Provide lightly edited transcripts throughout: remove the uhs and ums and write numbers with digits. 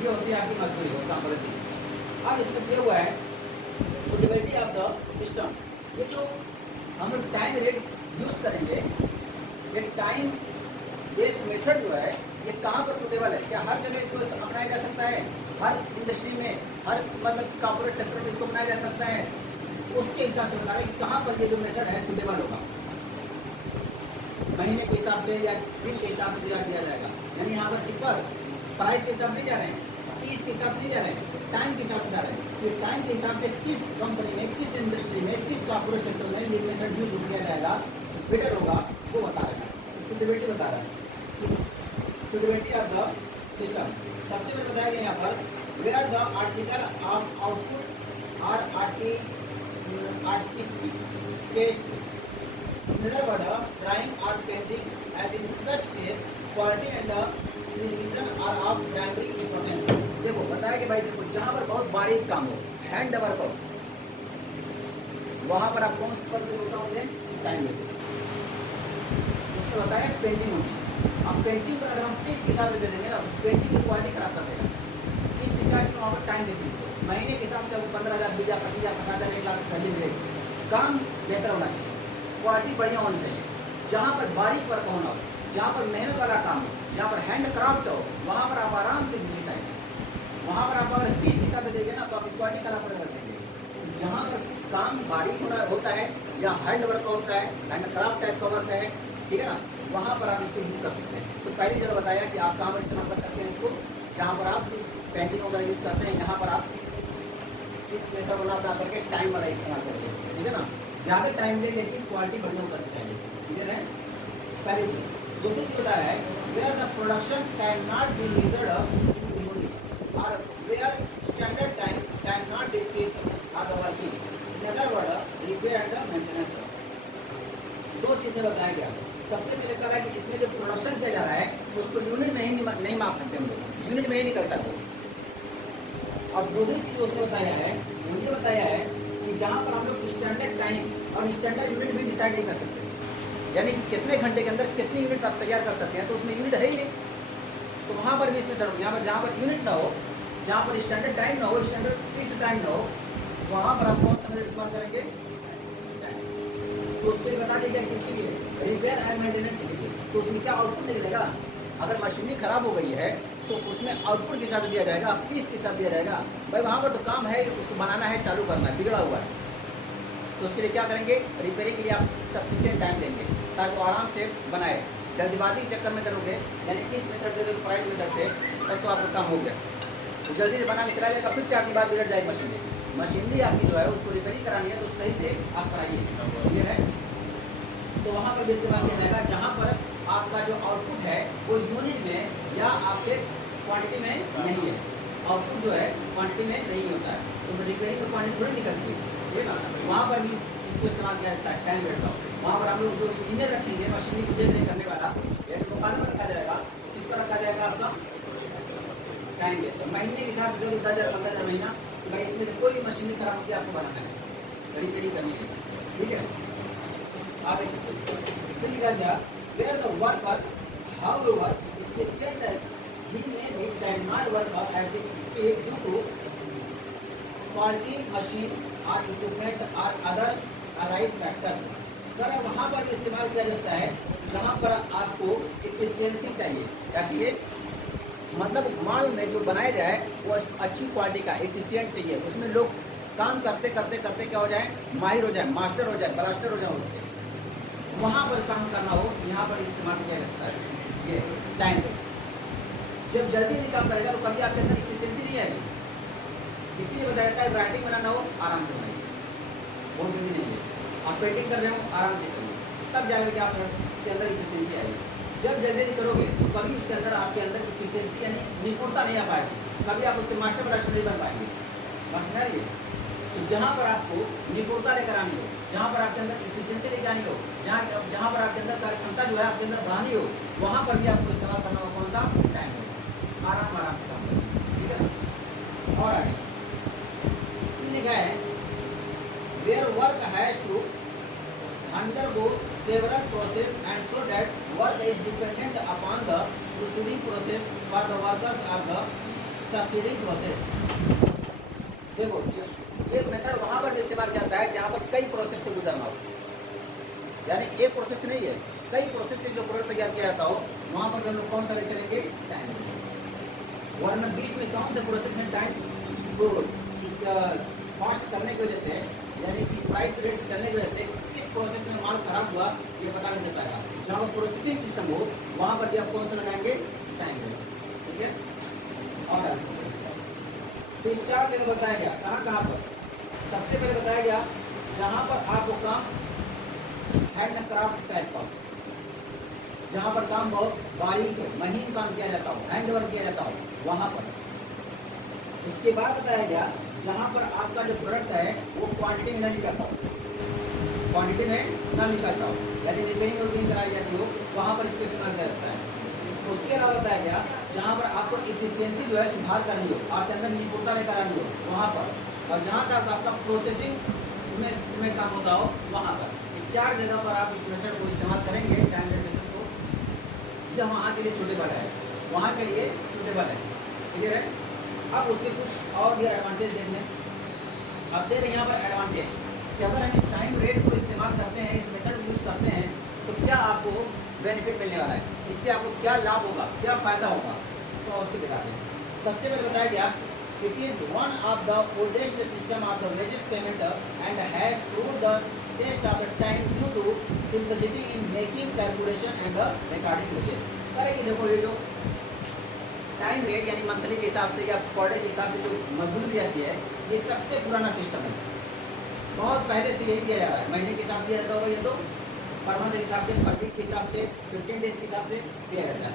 ये होती है आपकी मजदूरी और काम पद्धति। अब इसमें दिया हुआ है सुटेबिलिटी ऑफ द सिस्टम। ये जो हम लोग टाइम रेट यूज करेंगे, ये टाइम बेस मेथड जो है ये कहाँ पर सुटेबल है? क्या हर जगह इसको अपनाया जा सकता है? हर इंडस्ट्री में, हर मतलब कि कॉर्पोरेट सेक्टर में इसको अपनाया जा सकता है? उसके हिसाब से बता रहे कि कहाँ पर ये जो मेथड है सुटेबल होगा। महीने के हिसाब से या दिन के हिसाब से दिया जाएगा, यानी यहाँ पर किस पर प्राइस के हिसाब नहीं जा रहे हैं, फीस के हिसाब नहीं जा रहे हैं, टाइम के हिसाब से जा रहे हैं। ये टाइम के हिसाब से किस कंपनी में, किस इंडस्ट्री में, किस कॉर्पोरेट सेक्टर में ये मेथड यूज किया जाएगा, बेटर होगा, वो बता रहा है। सुटेबिलिटी बता रहा है, सुटेबिलिटी ऑफ द सिस्टम। सबसे पहले बताया गया यहाँ पर where the article of output are artistic test, another word drawing or painting, as in such case quality and precision are of primary importance। देखो बताया कि भाई देखो जहाँ पर बहुत बारीक काम हो, हैंड वर्क हो, वहाँ पर आप कौन सी पद्धति होता होंगे? Time basis. उसमें बताया पेंटिंग होगी। अब पेंटिंग पर अगर हम पीस के हिसाब से दे देंगे ना, पेंटिंग की क्वालिटी खराब कर देगा। इस तरीके से वहाँ पर टाइम बेसिस महीने के हिसाब से 15,000, 20,000, 25,000, 50,000, 1 लाख सैलरी मिलेगी। काम बेहतर होना चाहिए, क्वालिटी बढ़िया होनी चाहिए। जहाँ पर बारीक वर्क होना हो, जहाँ पर मेहनत वाला काम हो, जहाँ पर हैंड क्राफ्ट हो, वहाँ पर आप आराम से दीजिए टाइम। वहाँ पर आप अगर पीस के हिसाब से देंगे ना तो आपकी क्वालिटी खराब कर देंगे। जहाँ पर काम बारीक होता है या हैंड वर्क होता है, हैंड क्राफ्ट टाइप का वर्क है, ठीक है ना, वहाँ पर आप इसको यूज़ कर सकते हैं। तो पहली जगह बताया कि आप कहाँ पर इस्तेमाल कर सकते हैं इसको, जहाँ पर आप पेंटिंग वगैरह यूज़ करते हैं, यहाँ पर आप इस मेथड बना करके टाइम वाला इस्तेमाल करते हैं, ठीक है ना। ज़्यादा टाइम ले लेकिन क्वालिटी बढ़िया करनी चाहिए, क्लियर है? पहली चीज़। दूसरी चीज़ बता रहा है where the production can not be measured in unit और where standard time can not be keeped for the working, in other word repair and maintenance. दो चीज़ें बताया गया। सबसे पहले कह रहा है कि इसमें जो प्रोडक्शन किया जा रहा है उसको यूनिट में ही नहीं माप सकते हम लोग, यूनिट में ही नहीं करता कोई। और दूसरी चीज़ उसने बताया है, मुझे बताया है कि जहाँ पर हम लोग स्टैंडर्ड टाइम और स्टैंडर्ड यूनिट भी डिसाइड नहीं कर सकते, यानी कि कितने घंटे के अंदर कितनी यूनिट आप तैयार कर सकते हैं, तो उसमें यूनिट है ही नहीं। तो वहाँ पर भी इसमें यहाँ पर जहाँ पर यूनिट ना हो, जहाँ पर स्टैंडर्ड टाइम ना हो, स्टैंडर्ड फिक्स टाइम ना हो, वहाँ पर आप कौन सा मेथड इस्तेमाल करेंगे? तो उसके लिए बता दें क्या किसके लिए? रिपेयर एंड मेंटेनेंस के लिए। तो उसमें क्या आउटपुट निकलेगा? अगर मशीनरी खराब हो गई है तो उसमें आउटपुट के साथ दिया जाएगा, पीस के साथ दिया जाएगा। भाई वहाँ पर तो काम है, उसको बनाना है, चालू करना है, बिगड़ा हुआ है, तो उसके लिए क्या करेंगे? रिपेयरिंग के लिए आप सफिशिएंट टाइम देंगे ताकि वो आराम से बनाए। जल्दीबाजी के चक्कर में करोगे, यानी इस मेथड से, प्राइस मेथड से, तब तो आपका काम हो गया। तो जल्दी से बना के चला जाएगा, फिर 4 दिन बाद बिगड़ जाएगी मशीनरी। मशीनरी आपकी जो है उसको रिपेयरिंग करानी है तो सही से आप कराइए, क्लियर है? तो वहाँ पर भी इस्तेमाल किया जाएगा जहाँ पर आपका जो आउटपुट है वो यूनिट में या आपके क्वांटिटी में नहीं है। आउटपुट जो है क्वांटिटी में नहीं होता है, तो रिपेयरिंग तो क्वांटिटी थोड़ी निकलती है, ठीक है ना। वहाँ पर भी इसको इस्तेमाल किया जाता है टाइम वेट का। वहाँ पर आप लोग जो इंजीनियर रखेंगे, मशीनरी की देखरेख करने वाला, एक दुकान पर रखा जाएगा, किस पर रखा जाएगा? आपका टाइम वेस्ट। महीने के हिसाब से 10,000, 15,000 महीना, तो भाई इसमें कोई मशीनरी खराब होती है आपको बनाना है, रिपेयरिंग करनी है, ठीक है। आगे फिर लिखा गया where the worker however efficient he may be cannot work at this speed due to faulty machine or equipment or other allied factors। तो वहाँ पर इस्तेमाल किया जाता है जहाँ पर आपको एफिशिएंसी चाहिए। क्या चाहिए? मतलब माल में जो बनाया जाए वो अच्छी क्वालिटी का, एफिशिएंट चाहिए। उसमें लोग काम करते करते करते क्या हो जाए? माहिर हो जाए, मास्टर हो जाए, ब्लास्टर हो जाए उसके। वहाँ पर काम करना हो, यहाँ पर इस्तेमाल किया जाता है ये टाइम पे। जब जल्दी से काम करेगा तो कभी आपके अंदर एफिशिएंसी नहीं आएगी। इसीलिए बताया जाता है राइटिंग बनाना हो आराम से बनाइए, बहुत जल्दी नहीं है। आप पेंटिंग कर रहे हो आराम से करिए, तब जाकर के आपके अंदर एफिशिएंसी आएगी। जब जल्दी करोगे तो कभी उसके अंदर आपके अंदर एफिशिएंसी यानी निपुणता नहीं आ पाएगी, कभी आप उसके मास्टर ब्लास्टर नहीं बन पाएंगे। समझ में आ रही है? तो जहाँ पर आपको निपुणता लेकर आनी हो, जहाँ पर आपके अंदर एफिशिएंसी लेकर आनी हो, जहाँ पर आपके अंदर कार्य क्षमता जो है आपके अंदर बढ़ानी हो, वहाँ पर भी आपको इस्तेमाल करना होगा कौन सा? टाइम होगा। आराम से काम करें, ठीक है ना। और आगे लिखा है where work has to undergo several process and so that work is dependent upon the preceding process for the workers of the succeeding process. देखो ये मेथड वहाँ पर इस्तेमाल करता है जहाँ पर कई प्रोसेस से गुजरना हो, यानी एक प्रोसेस नहीं है, कई प्रोसेस से जो प्रोडक्ट तैयार किया जाता हो, वहाँ पर हम लोग कौन सा ले चलेंगे, टाइम। वरना बीच में कौन से प्रोसेस में टाइम को इसका फास्ट करने की वजह से, यानी कि प्राइस रेट चलने की वजह से किस प्रोसेस में माल खराब हुआ ये पता नहीं चल पाएगा। जहाँ पर प्रोसेसिंग सिस्टम हो वहाँ पर भी आप कौन सा लगाएंगे, टाइम रेट। ठीक है, और तो इस 4 जगह बताया गया, कहाँ कहाँ पर। सबसे पहले बताया गया जहाँ पर आपको काम हैंड क्राफ्ट टाइप का, जहाँ पर काम बहुत बारीक महीन काम किया जाता हो, हैंड वर्क किया जाता हो, वहाँ पर। उसके बाद बताया गया जहाँ पर आपका जो प्रोडक्ट है वो क्वांटिटी में न निकलता हो, क्वांटिटी में न निकलता हो, यानी रिपेयरिंग और बिलिंग कराई जाती हो, वहाँ पर इसको इस्तेमाल किया जाता है। उसके अलावा बताया गया जहाँ पर आपको इफिशियंसी जो है सुधार करनी हो, आपके अंदर निपुणता लेकर आनी हो, वहाँ पर। और जहाँ तक आपका प्रोसेसिंग में काम होता हो, वहाँ पर। इस 4 जगह पर आप इस मेथड को इस्तेमाल करेंगे, टाइम रेट को, जो वहाँ के लिए सूटेबल है, वहाँ के लिए सूटेबल है। क्लियर है। अब उससे कुछ और भी एडवांटेज देख लें। अब दे रहे हैं यहाँ पर एडवांटेज कि अगर हम इस टाइम रेट को इस्तेमाल करते हैं, इस मेथड को यूज़ करते हैं, तो क्या आपको बेनिफिट मिलने वाला है, इससे आपको क्या लाभ होगा, क्या फ़ायदा होगा, तो उसको दिखाते हैं। सबसे पहले बताया गया it is one of the oldest system of the wages payment and has proved the test of the time due to simplicity in making calculation and recording wages. करेंगे देखो, ये जो टाइम रेट यानी मंथली के हिसाब से या per day के हिसाब से जो मजदूरी दी जाती है, ये सबसे पुराना सिस्टम है। बहुत पहले से यही दिया जा रहा है, महीने के हिसाब दिया जाता होगा, ये तो पर मंथ के हिसाब से, पर वीक के हिसाब से, 15 डेज के हिसाब से दिया जाता है।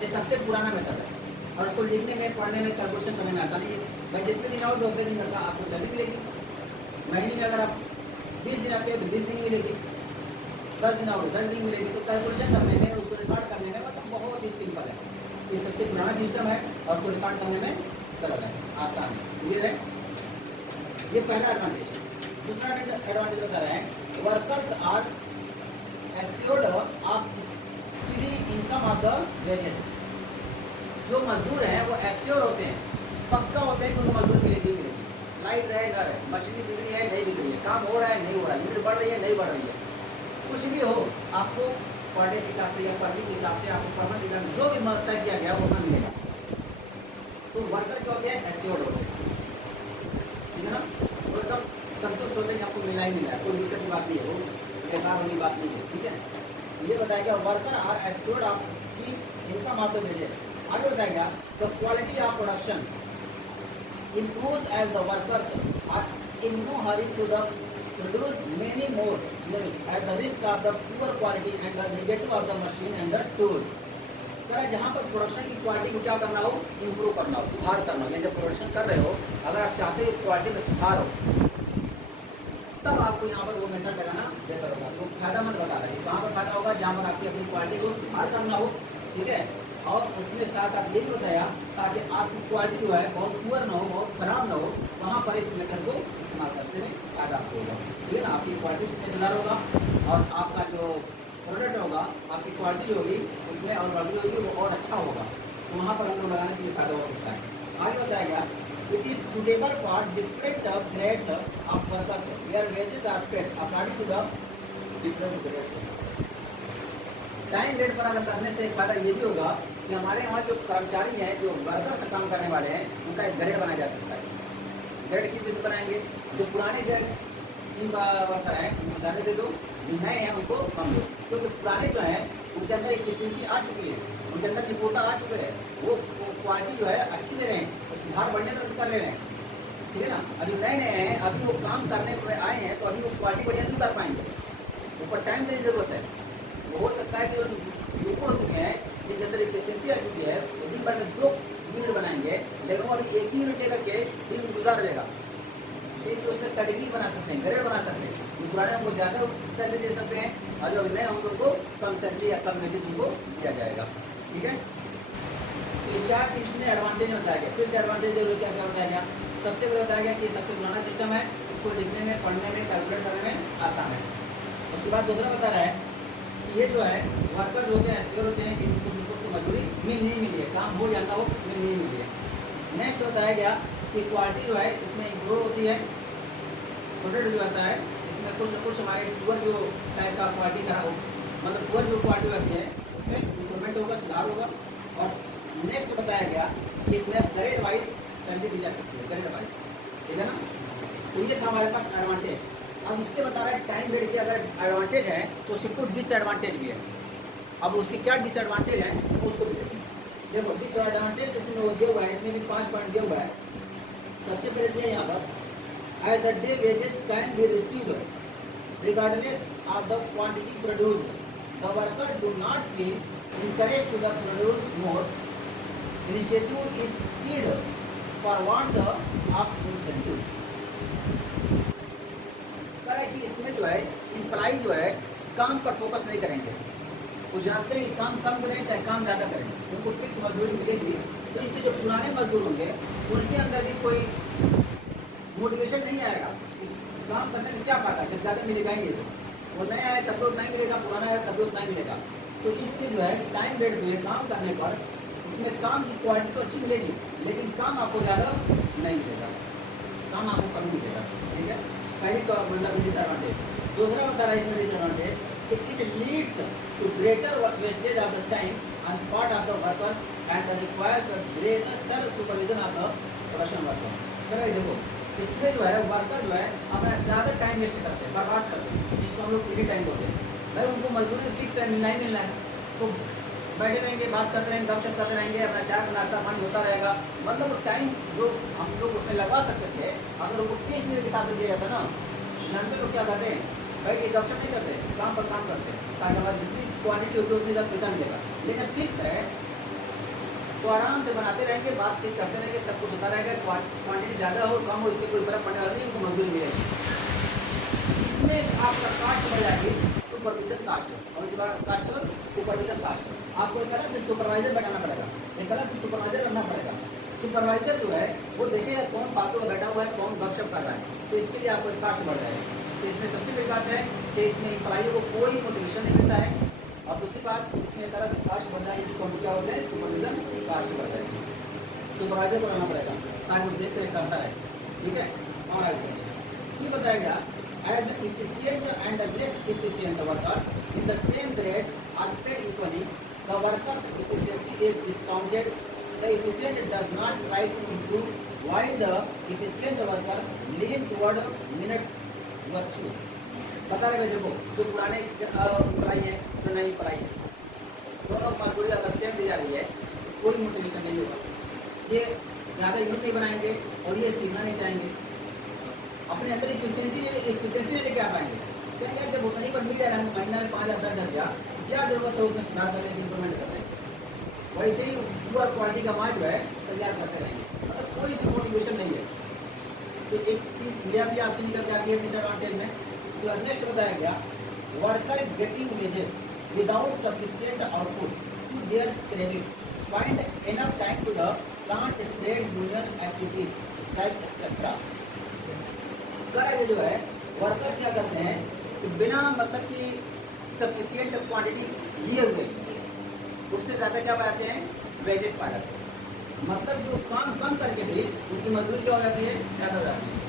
ये सबसे पुराना मेथड है और उसको लिखने में, पढ़ने में, कैलकुलेशन करने में आसानी है। भाई जितने दिन आओगे उतने दिन तक आपको सैलरी मिलेगी। महीने में अगर आप 20 दिन आते हो तो 20 दिन मिलेगी, 10 दिन आओगे 10 दिन मिलेगी। तो कैलकुलेशन करने में, उसको रिकॉर्ड करने में मतलब बहुत ही सिंपल है। ये सबसे पुराना सिस्टम है और उसको रिकॉर्ड करने में सरल है, आसान है। क्लियर है, ये पहला एडवांटेज है। दूसरा एडवांटेज बता रहे हैं workers are assured of steady income of the wages. जो मजदूर हैं वो एश्योर होते हैं, पक्का होते हैं कि उनको मजदूरी मिलेगी मिलेगी। लाइट रहे न रहे, मशीनरी बिगड़ी है नहीं बिगड़ी है, काम हो रहा है नहीं हो रहा है, यूनिट बढ़ रही है नहीं बढ़ रही है, कुछ भी हो, आपको पर डे के हिसाब से या पर वीक के हिसाब से आपको परमानेंट इनकम जो भी तय किया गया वो हमें मिलेगा। तो वर्कर क्या होते हैं, एश्योर्ड होते हैं। ठीक है ना, वो एकदम संतुष्ट होते हैं कि आपको मिला ही मिला है, कोई दिक्कत की बात नहीं है, वो बेकार वाली बात नहीं है। ठीक है, ये बताया गया वर्कर आर एश्योर्ड ऑफ की इनकम ऑफ द वेजेस। आगे बताया गया the quality of production improves as the workers are in no hurry to the produce many more at the risk of the poor quality and the negative of the machine and the tools। जहाँ पर production की quality को क्या करना हो, improve करना हो, सुधार करना हो। जब प्रोडक्शन कर रहे हो, अगर आप चाहते हो क्वालिटी में सुधार हो, तब आपको यहाँ पर वो मेथड लगाना बेहतर होगा। तो फायदामंद बता रहे हैं, कहाँ पर फायदा होगा, जहाँ पर आपकी अपनी क्वालिटी को सुधार करना हो। ठीक है, और उसमें साथ साथ ये भी बताया ताकि आपकी क्वालिटी जो है बहुत पुअर ना हो, बहुत खराब ना हो, वहाँ पर इस मेथड को इस्तेमाल करते हुए फायदा आपको होगा। ठीक है ना, आपकी क्वालिटी उसमें सुधार होगा और आपका जो प्रोडक्ट होगा, आपकी क्वालिटी जो होगी उसमें और रेवेन्यू होगी वो और अच्छा होगा। तो वहाँ पर हम लोग लगाने से भी फायदा हो सकता है। आगे बताया गया it is suitable for different grades of workers where wages are paid according to the different grades. Time rate पर अगर करने से एक फायदा ये भी होगा कि हमारे यहाँ जो कर्मचारी हैं, जो वर्कर्स काम करने वाले हैं, उनका एक ग्रेड बनाया जा सकता है। ग्रेड किस विधि बनाएंगे, जो पुराने इनका वर्कर है उनको ज़्यादा दे दो, जो नए हैं उनको कम दो। क्योंकि पुराने जो हैं उनके अंदर एफिशिएंसी आ चुकी है, उनके अंदर निपुणता आ चुके हैं, वो क्वालिटी जो है अच्छी ले रहे हैं, तो सुधार बढ़िया तरह कर ले रहे हैं। ठीक है ना, अभी नए नए हैं, अभी वो काम करने पर आए हैं, तो अभी वो क्वालिटी बढ़िया नहीं कर पाएंगे, ऊपर टाइम देने की ज़रूरत है। हो सकता है कि जो निपुण हो चुके हैं, जिनके अंदर एफिशिएंसी आ चुकी है, वो दिन भर में 2 यूनिट बनाएंगे, लेकिन वो अभी एक ही यूनिट लेकर के दिन गुजार देगा। तो इसलिए उसमें कैटेगरी बना सकते हैं, ग्रेड बना सकते हैं। जो पुराने उनको ज़्यादा सैलरी दे सकते हैं और जो नए होंगे उनको कम सैलरी या कम वेजेस उनको दिया जाएगा। ठीक है, तो ये 4 चीज़ में एडवांटेज बताया गया। फिर से एडवांटेज क्या क्या बताया गया, सबसे पहले बताया गया कि ये सबसे पुराना सिस्टम है, इसको लिखने में, पढ़ने में, कैलकुलेट करने में आसान है। उसके बाद दूसरा बता रहा है ये जो है वर्कर जो होते हैं एश्योर होते हैं कि कुछ तो मजदूरी मिल नहीं मिली है, काम हो या ना हो मिल नहीं मिली है। नेक्स्ट बताया गया कि क्वालिटी जो है इसमें इम्प्रूव होती है। प्रोडक्ट जो आता है इसमें कुछ न कुछ हमारे पुअर जो टाइप का क्वालिटी खराब हो, मतलब पुअर जो क्वालिटी होती है उसमें इम्प्रूवमेंट होगा, सुधार होगा। और नेक्स्ट बताया गया कि इसमें ग्रेड वाइज सैलरी दी जा सकती है, ग्रेड वाइज, ठीक है ना। तो ये था हमारे पास एडवांटेज। अब इसके बता रहा है टाइम वेट के अगर एडवांटेज है तो उसके कुछ डिसएडवांटेज भी है। अब उसके क्या डिसएडवांटेज है उसको भी देखते हैं। देखो डिसएडवांटेज इसमें वो दिया हुआ है, इसमें भी 5 पॉइंट दिया हुआ है। सबसे पहले दिया यहाँ पर as the day wages can be received regardless of the quantity produced, the worker do not feel encouraged to the produce more, initiative is keyed for want of incentive। कह कि इसमें जो है इम्प्लाई जो है काम पर फोकस नहीं करेंगे, वो जानते हैं कि काम कम करें चाहे काम ज़्यादा करें, उनको फिक्स मजदूरी मिलेगी। तो इससे जो पुराने मजदूर होंगे उनके अंदर भी कोई मोटिवेशन नहीं आएगा कि काम करने में क्या फायदा, जब ज़्यादा मिलेगा ही तो वो नया है तब तो उतना ही मिलेगा, पुराना है तब तो उतना ही मिलेगा। तो इसलिए जो है टाइम वेट में काम करने पर इसमें काम की क्वालिटी तो अच्छी मिलेगी लेकिन काम आपको ज़्यादा नहीं मिलेगा, काम आपको कम मिलेगा, ठीक है। पहली तो मतलब डिसएडवांटेज। दूसरा बता रहा है इसमें डिसएडवांटेज कि it leads to greater wastage of the time on part of the workers and requires greater supervision of the production worker. देखो इसमें जो है वर्कर जो है अपना ज़्यादा टाइम वेस्ट करते हैं, बर्बाद करते हैं, जिसको हम लोग फ्री टाइम बोलते हैं। भाई उनको मजदूरी फिक्स है, मिलना ही मिलना है, तो बैठे रहेंगे, बात करते रहेंगे, गपशप करते रहेंगे, अपना चाय नाश्ता पानी होता रहेगा। मतलब टाइम जो हम लोग उसमें लगा सकते थे, अगर उनको 30 मिनट किताब में दिया जाता ना, जानते लोग क्या करते हैं, भाई ये गपशप नहीं करते, काम पर काम करते हैं ताकि हमारी जितनी क्वांटिटी होती है उतनी ज़्यादा पैसा मिलेगा। लेकिन फिक्स है तो आराम से बनाते रहेंगे, बातचीत करते रहेंगे, सब कुछ होता रहेगा, क्वांटिटी ज़्यादा हो कम हो इससे कोई फर्क पड़ने वाला नहीं, उनको मजदूरी मिलेगी। इसमें आपका कास्ट बढ़ जाएगी सुपरविजन कास्ट, और इस बार कास्ट और सुपरविजन कास्ट आपको एक अलग से सुपरवाइजर बनाना पड़ेगा, एक अलग से सुपरवाइजर बनना पड़ेगा। सुपरवाइजर जो है वो देखेगा कौन फालतू में बैठा हुआ है, कौन गपशप कर रहा है, तो इसके लिए आपको एक कास्ट बढ़ जाएगा। तो इसमें सबसे बड़ी बात है कि इसमें एम्प्लॉइयों को कोई मोटिवेशन नहीं मिलता है। और दूसरी बात इसमें एक तरह से कास्ट बढ़ जाएगी, जिसको हम क्या होते हैं सुपरविजन कास्ट बढ़ जाएगी, सुपरवाइजर बनाना पड़ेगा ताकि वो देख रेख करता है, ठीक है। और आगे ये बताएगा as the efficient and the less efficient worker in the same grade are paid equally, the worker's efficiency is discounted, the efficient does not try to improve while the efficient worker lean toward minutes virtue। बता रहे हैं देखो जो पुराने पढ़ाई है जो नई पढ़ाई है, दोनों मजदूरी अगर सेम दी जा रही है कोई मोटिवेशन नहीं होगा, ये ज़्यादा यूनिट नहीं बनाएंगे और ये सीखना नहीं चाहेंगे, अपने अंदर एफिशिएंसी नहीं लेके आ पाएंगे। क्या क्या जब उतना ही पर मिल जा रहा है महीना में 5,000 10,000 रुपया, क्या जरूरत है उसमें सुधार करने की, इंप्रूवमेंट करने की। वैसे ही पूरा क्वालिटी का माल जो है तैयार करते रहेंगे, मतलब कोई भी मोटिवेशन नहीं है। तो एक चीज़ यह भी आपकी निकल जाती है डिसएडवांटेज में। तो नेक्स्ट बताया गया worker getting wages without sufficient output to their credit, find enough time to the plant trade union activities strike etcetera. करेंगे जो है वर्कर क्या करते हैं कि बिना मतलब कि सफिशिएंट क्वांटिटी लिए हुए उससे ज़्यादा क्या पाते हैं वेजेस पा जाते हैं, मतलब जो काम कम करके भी उनकी मजदूरी क्या हो जाती है ज़्यादा हो जाती है।